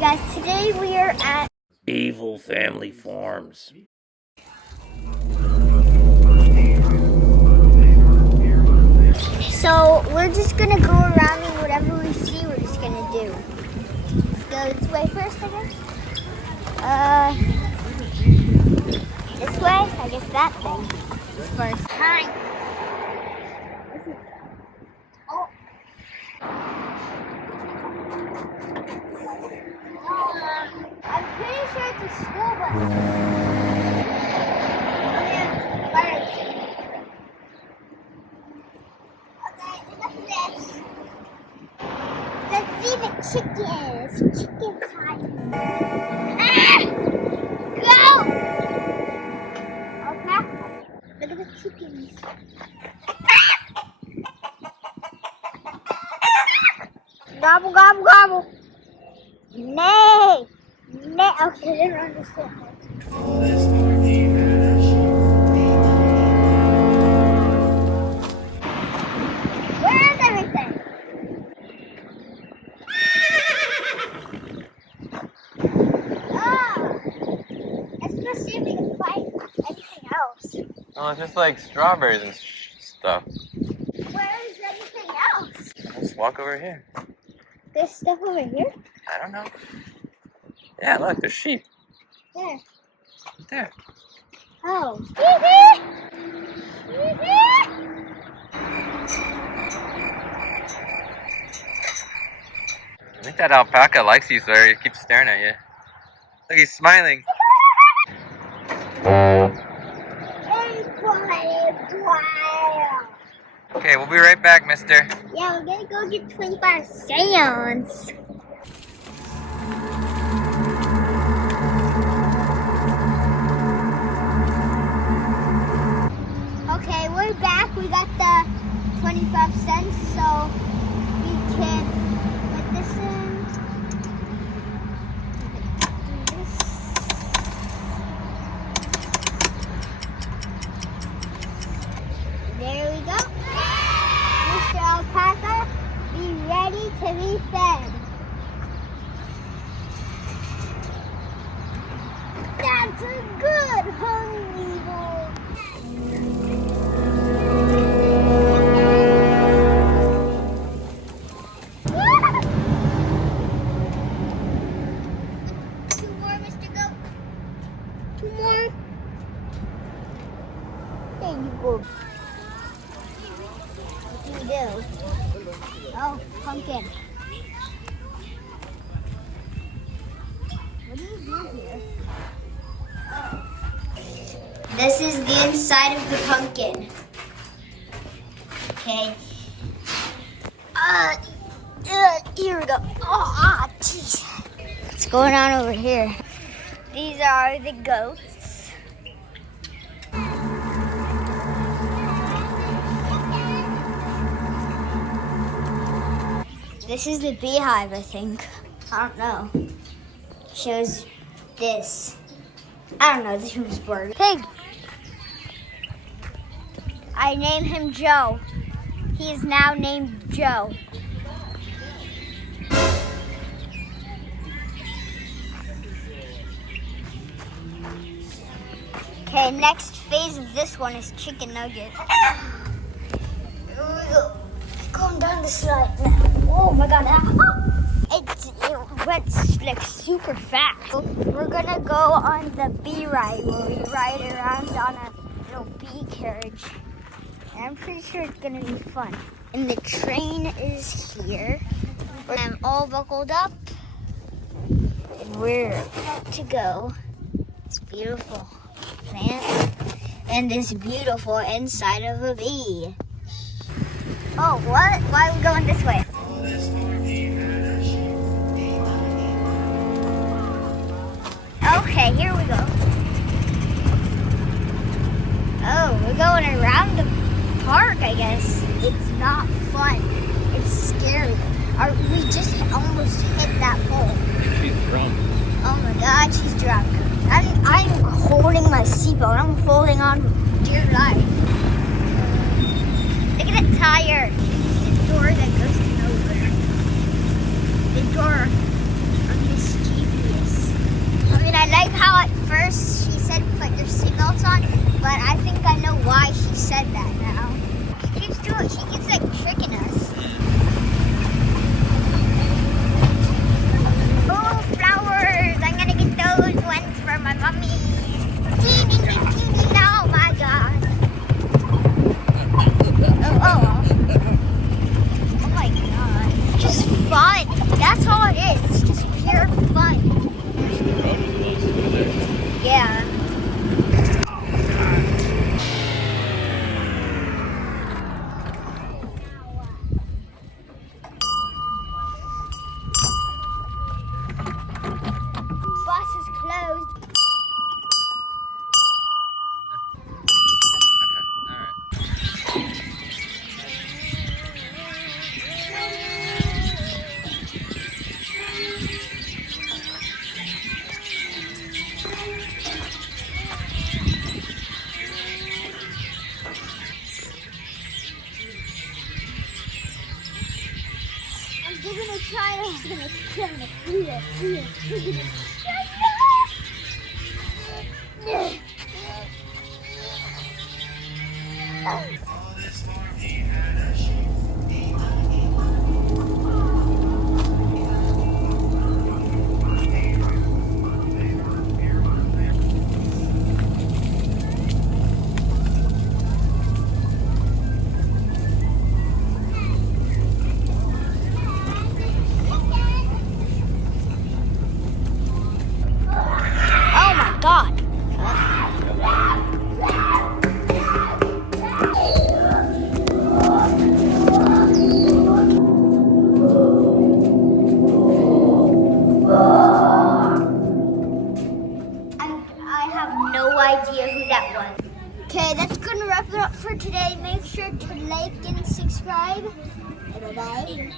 guys, today we are at Evil Family Farms. So we're just gonna go around and whatever we see we're just gonna do. Let's go this way first, I guess. This way? I guess that thing first. Hi. Oh. I'm pretty sure it's a school bus. Okay, enough of this. Let's see the chickens. Chicken time. Ah! Go! Okay. Look at the chickens. Gobble, gobble, gobble. Nay. Nay. Okay, they don't understand. Where is everything? Oh. It's supposed to be to fight anything else. Oh, it's just like strawberries and stuff. Where is anything else? Let's walk over here. There's stuff over here? I don't know. Yeah, look, there's sheep. There. Right there. Oh. I think that alpaca likes you, so he keeps staring at you. Look, he's smiling. Okay, we'll be right back, mister. Yeah, we're gonna go get 25 cents. Okay, we're back. We got the 25 cents, so we can put this in. Do this. There we go. Mr. Alpaca, be ready to be fed. That's a good hungry boy. Two more, Mr. Goat. Two more. There you go. What do you do? Oh, pumpkin. What do you do here? This is the inside of the pumpkin. Okay. Here we go. Oh, jeez. What's going on over here? These are the goats. This is the beehive, I think. I don't know. Shows this. I don't know, this was bird. Pig! I named him Joe. He is now named Joe. Okay, next phase of this one is chicken nugget. Here we go. Going down the slide now. Oh my god. It went like super fast. We're gonna go on the bee ride where we ride around on a little bee carriage. And I'm pretty sure it's gonna be fun. And the train is here. I'm all buckled up. And we're about to go. It's beautiful plant. And this beautiful inside of a bee. Oh, what? Why are we going this way? Okay, here we go. Oh, we're going around the park, I guess. It's not fun. It's scary. We just almost hit that pole. She's drunk. Oh my god, she's drunk. I'm holding my seatbelt. I'm holding on for dear life. Look at that tire. The door that goes to nowhere. The door of mischief. We're gonna try to Oh my god. I have no idea who that was. Okay, that's gonna wrap it up for today. Make sure to like and subscribe. Bye-bye.